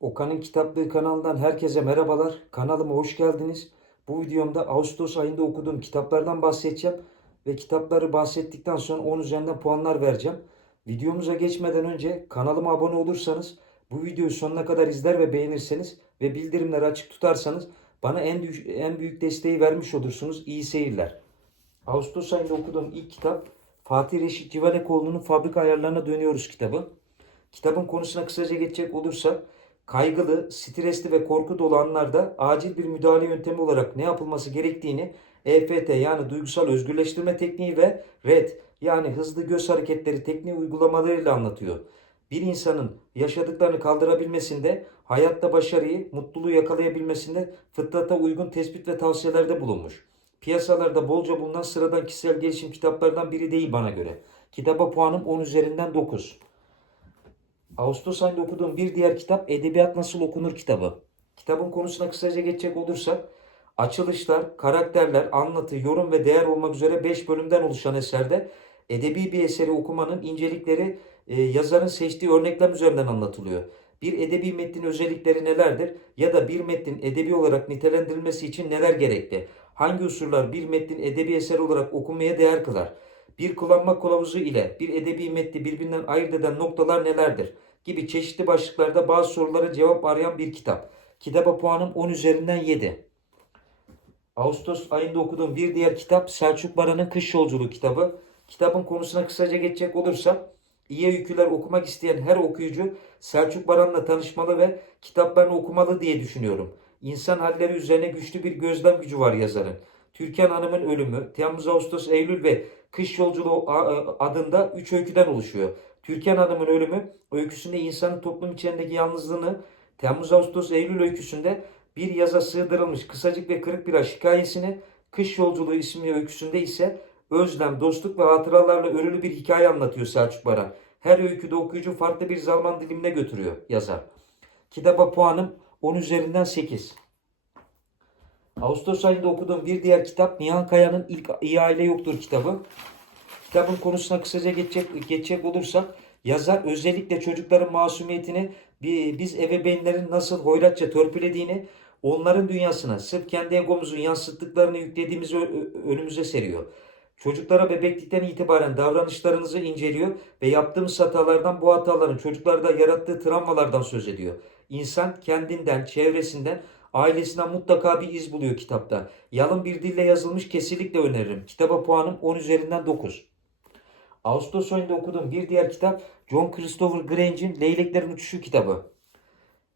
Okan'ın Kitaplığı kanalından herkese merhabalar. Kanalıma hoş geldiniz. Bu videomda Ağustos ayında okuduğum kitaplardan bahsedeceğim ve kitapları bahsettikten sonra 10 üzerinden puanlar vereceğim. Videomuza geçmeden önce kanalıma abone olursanız, bu videoyu sonuna kadar izler ve beğenirseniz ve bildirimleri açık tutarsanız bana en en büyük desteği vermiş olursunuz. İyi seyirler. Ağustos ayında okuduğum ilk kitap Fatih Reşit Civalekoğlu'nun Fabrika Ayarlarına Dönüyoruz kitabı. Kitabın konusuna kısaca geçecek olursak, kaygılı, stresli ve korku dolu anlarda acil bir müdahale yöntemi olarak ne yapılması gerektiğini EFT yani duygusal özgürleştirme tekniği ve RED yani hızlı göz hareketleri tekniği uygulamalarıyla anlatıyor. Bir insanın yaşadıklarını kaldırabilmesinde, hayatta başarıyı, mutluluğu yakalayabilmesinde fıtrata uygun tespit ve tavsiyelerde bulunmuş. Piyasalarda bolca bulunan sıradan kişisel gelişim kitaplarından biri değil bana göre. Kitaba puanım 10 üzerinden 9. Ağustos ayında okuduğum bir diğer kitap Edebiyat Nasıl Okunur kitabı. Kitabın konusuna kısaca geçecek olursak, açılışlar, karakterler, anlatı, yorum ve değer olmak üzere 5 bölümden oluşan eserde edebi bir eseri okumanın incelikleri e, yazarın seçtiği örneklem üzerinden anlatılıyor. Bir edebi metnin özellikleri nelerdir ya da bir metnin edebi olarak nitelendirilmesi için neler gerekli? Hangi unsurlar bir metnin edebi eser olarak okunmaya değer kılar? Bir kullanma kılavuzu ile bir edebi metni birbirinden ayırt eden noktalar nelerdir? Gibi çeşitli başlıklarda bazı sorulara cevap arayan bir kitap. Kitaba puanım 10 üzerinden 7. Ağustos ayında okuduğum bir diğer kitap Selçuk Baran'ın Kış Yolculuğu kitabı. Kitabın konusuna kısaca geçecek olursak, iyi öyküler okumak isteyen her okuyucu Selçuk Baran'la tanışmalı ve kitaplarını okumalı diye düşünüyorum. İnsan halleri üzerine güçlü bir gözlem gücü var yazarın. Türkan Hanım'ın ölümü, Temmuz, Ağustos, Eylül ve Kış Yolculuğu adında 3 öyküden oluşuyor. Türkan Hanım'ın ölümü öyküsünde insanın toplum içerisindeki yalnızlığını, Temmuz, Ağustos, Eylül öyküsünde bir yaza sığdırılmış kısacık ve kırık bir aşk hikayesini, Kış Yolculuğu isimli öyküsünde ise özlem, dostluk ve hatıralarla örülü bir hikaye anlatıyor Selçuk Baran. Her öyküde okuyucu farklı bir zaman dilimine götürüyor yazar. Kitaba puanım 10 üzerinden 8. Ağustos ayında okuduğum bir diğer kitap Nihan Kaya'nın İlk İyi Aile Yoktur kitabı. Kitabın konusuna kısaca geçecek, geçecek olursak yazar özellikle çocukların masumiyetini biz ebeveynlerin nasıl hoyratça törpülediğini onların dünyasına sırf kendi egomuzun yansıttıklarını yüklediğimizi önümüze seriyor. Çocuklara bebeklikten itibaren davranışlarınızı inceliyor ve yaptığımız hatalardan bu hataların çocuklarda yarattığı travmalardan söz ediyor. İnsan kendinden, çevresinden, ailesinden mutlaka bir iz buluyor kitapta. Yalın bir dille yazılmış kesinlikle öneririm. Kitaba puanım 10 üzerinden 9. Ağustos ayında okuduğum bir diğer kitap John Christopher Grange'in Leyleklerin Uçuşu kitabı.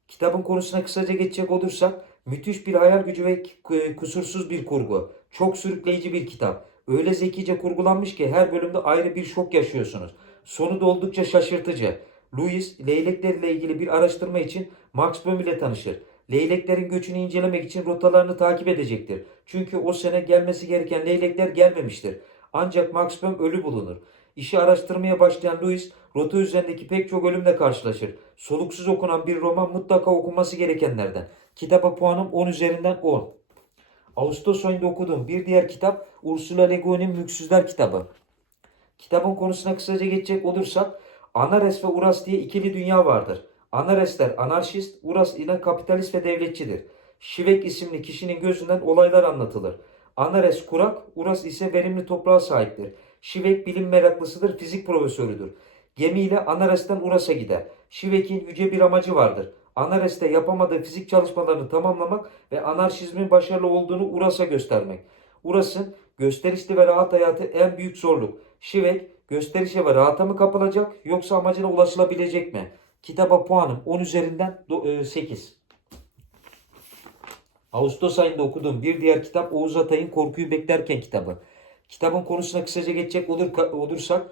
Kitabın konusuna kısaca geçecek olursak müthiş bir hayal gücü ve kusursuz bir kurgu. Çok sürükleyici bir kitap. Öyle zekice kurgulanmış ki her bölümde ayrı bir şok yaşıyorsunuz. Sonu da oldukça şaşırtıcı. Louis leyleklerle ilgili bir araştırma için Max Böhm ile tanışır. Leyleklerin göçünü incelemek için rotalarını takip edecektir. Çünkü o sene gelmesi gereken leylekler gelmemiştir. Ancak Max ölü bulunur. İşi araştırmaya başlayan Louis, rota üzerindeki pek çok ölümle karşılaşır. Soluksuz okunan bir roman mutlaka okunması gerekenlerden. Kitaba puanım 10 üzerinden 10. Ağustos ayında okuduğum bir diğer kitap Ursula Le Guin'in Mülksüzler kitabı. Kitabın konusuna kısaca geçecek olursak Anares ve Uras diye ikili dünya vardır. Anaresler anarşist, Uras ile kapitalist ve devletçidir. Şivek isimli kişinin gözünden olaylar anlatılır. Anares kurak, Uras ise verimli toprağa sahiptir. Şivek bilim meraklısıdır, fizik profesörüdür. Gemiyle Anares'ten Uras'a gider. Şivek'in yüce bir amacı vardır. Anares'te yapamadığı fizik çalışmalarını tamamlamak ve anarşizmin başarılı olduğunu Uras'a göstermek. Uras'ın gösterişli ve rahat hayatı en büyük zorluk. Şivek gösterişe ve rahata mı kapılacak yoksa amacına ulaşılabilecek mi? Kitaba puanım 10 üzerinden 8. Ağustos ayında okuduğum bir diğer kitap Oğuz Atay'ın Korkuyu Beklerken kitabı. Kitabın konusuna kısaca geçecek olur, olursak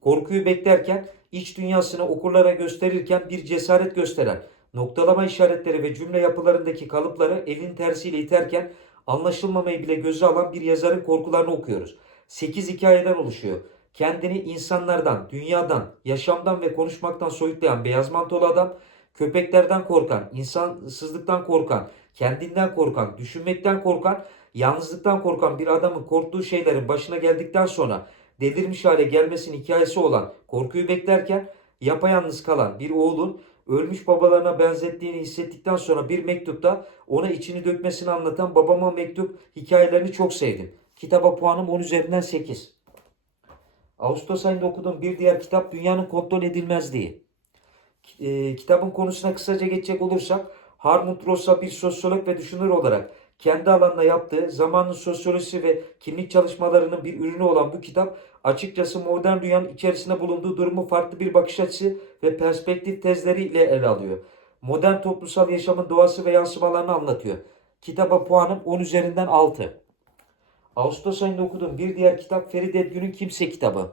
korkuyu beklerken iç dünyasını okurlara gösterirken bir cesaret gösteren noktalama işaretleri ve cümle yapılarındaki kalıpları elin tersiyle iterken anlaşılmamayı bile göze alan bir yazarın korkularını okuyoruz. 8 hikayeden oluşuyor. Kendini insanlardan, dünyadan, yaşamdan ve konuşmaktan soyutlayan beyaz mantolu adam, köpeklerden korkan, insansızlıktan korkan, kendinden korkan, düşünmekten korkan, yalnızlıktan korkan bir adamın korktuğu şeylerin başına geldikten sonra delirmiş hale gelmesinin hikayesi olan korkuyu beklerken yapayalnız kalan bir oğlun ölmüş babalarına benzettiğini hissettikten sonra bir mektupta ona içini dökmesini anlatan babama mektup hikayelerini çok sevdim. Kitaba puanım 10 üzerinden 8. Ağustos ayında okuduğum bir diğer kitap Dünyanın Kontrol Edilmezliği. E, kitabın konusuna kısaca geçecek olursak Harmut Rosa bir sosyolog ve düşünür olarak kendi alanında yaptığı zamanın sosyolojisi ve kimlik çalışmalarının bir ürünü olan bu kitap açıkçası modern dünyanın içerisinde bulunduğu durumu farklı bir bakış açısı ve perspektif tezleriyle ele alıyor. Modern toplumsal yaşamın doğası ve yansımalarını anlatıyor. Kitaba puanım 10 üzerinden 6. Ağustos ayında okuduğum bir diğer kitap Feride Edgün'ün Kimse kitabı.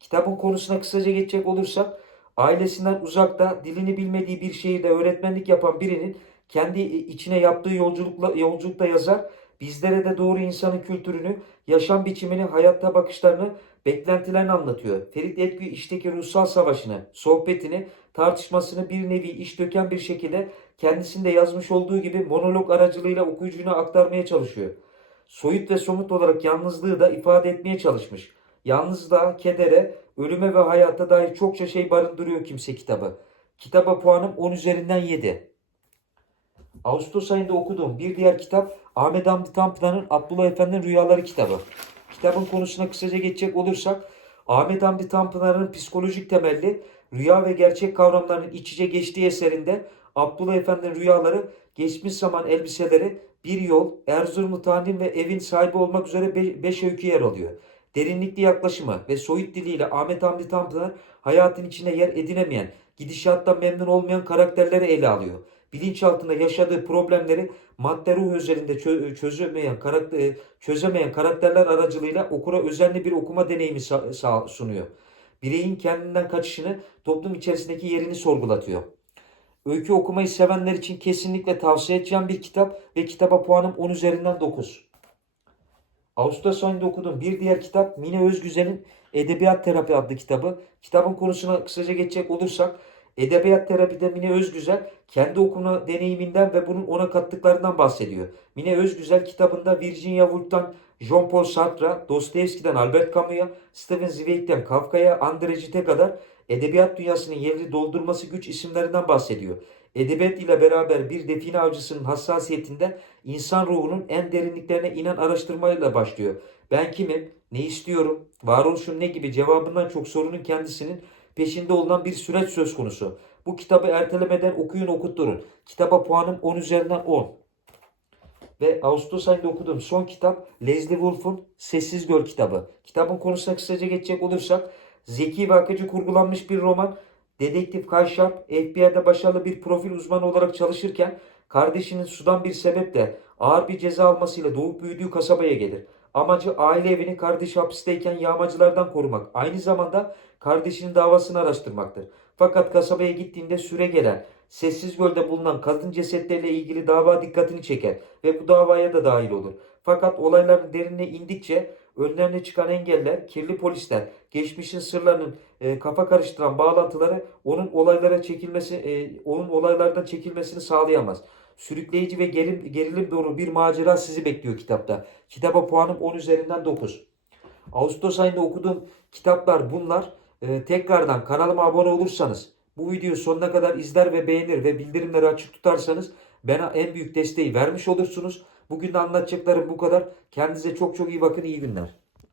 Kitabın konusuna kısaca geçecek olursak ailesinden uzakta dilini bilmediği bir şehirde öğretmenlik yapan birinin kendi içine yaptığı yolculukla, yolculukta yazar bizlere de doğru insanın kültürünü, yaşam biçimini, hayatta bakışlarını, beklentilerini anlatıyor. Ferit Edgü işteki ruhsal savaşını, sohbetini, tartışmasını bir nevi iş döken bir şekilde kendisinde yazmış olduğu gibi monolog aracılığıyla okuyucuna aktarmaya çalışıyor. Soyut ve somut olarak yalnızlığı da ifade etmeye çalışmış. Yalnızlığa, kedere, ölüme ve hayata dair çokça şey barındırıyor kimse kitabı. Kitaba puanım 10 üzerinden 7. Ağustos ayında okuduğum bir diğer kitap Ahmet Hamdi Tanpınar'ın Abdullah Efendi'nin Rüyaları kitabı. Kitabın konusuna kısaca geçecek olursak Ahmet Hamdi Tanpınar'ın psikolojik temelli rüya ve gerçek kavramlarının iç içe geçtiği eserinde Abdullah Efendi'nin rüyaları geçmiş zaman elbiseleri bir yol, Erzurum talim ve evin sahibi olmak üzere 5 öykü yer alıyor. Derinlikli yaklaşımı ve soyut diliyle Ahmet Hamdi Tanpınar hayatın içine yer edinemeyen, gidişattan memnun olmayan karakterleri ele alıyor. Bilinçaltında yaşadığı problemleri madde ruh özelinde çö- çözemeyen, karakter, çözemeyen karakterler aracılığıyla okura özenli bir okuma deneyimi sunuyor. Bireyin kendinden kaçışını, toplum içerisindeki yerini sorgulatıyor. Öykü okumayı sevenler için kesinlikle tavsiye edeceğim bir kitap ve kitaba puanım 10 üzerinden 9. Ağustos ayında okuduğum bir diğer kitap Mine Özgüzel'in Edebiyat Terapi adlı kitabı. Kitabın konusuna kısaca geçecek olursak Edebiyat terapide Mine Özgüzel kendi okuma deneyiminden ve bunun ona kattıklarından bahsediyor. Mine Özgüzel kitabında Virginia Woolf'tan Jean-Paul Sartre'a, Dostoyevski'den Albert Camus'a, Stephen Zweig'den Kafka'ya, André Gide kadar edebiyat dünyasının yerini doldurması güç isimlerinden bahsediyor. Edebiyat ile beraber bir define avcısının hassasiyetinden insan ruhunun en derinliklerine inen araştırmayla başlıyor. Ben kimim? Ne istiyorum? Varoluşum ne gibi cevabından çok sorunun kendisinin peşinde olunan bir süreç söz konusu. Bu kitabı ertelemeden okuyun okutturun. Kitaba puanım 10 üzerinden 10. Ve Ağustos ayında okuduğum son kitap Leslie Wolf'un Sessiz Göl kitabı. Kitabın konusuna kısaca geçecek olursak zeki ve akıcı kurgulanmış bir roman. Dedektif Kay Sharp FBI'de başarılı bir profil uzmanı olarak çalışırken kardeşinin sudan bir sebeple ağır bir ceza almasıyla doğup büyüdüğü kasabaya gelir. Amacı aile evini kardeşi hapisteyken yağmacılardan korumak. Aynı zamanda kardeşinin davasını araştırmaktır. Fakat kasabaya gittiğinde süre gelen Sessiz Göl'de bulunan kadın cesetleriyle ilgili dava dikkatini çeker ve bu davaya da dahil olur. Fakat olayların derinine indikçe önlerine çıkan engeller, kirli polisler, geçmişin sırlarının e, kafa karıştıran bağlantıları onun olaylara çekilmesi, e, onun olaylardan çekilmesini sağlayamaz. Sürükleyici ve gerilim, gerilim dolu bir macera sizi bekliyor kitapta. Kitaba puanım 10 üzerinden 9. Ağustos ayında okuduğum kitaplar bunlar. Ee, tekrardan kanalıma abone olursanız, bu videoyu sonuna kadar izler ve beğenir ve bildirimleri açık tutarsanız bana en büyük desteği vermiş olursunuz. Bugün de anlatacaklarım bu kadar. Kendinize çok çok iyi bakın. İyi günler.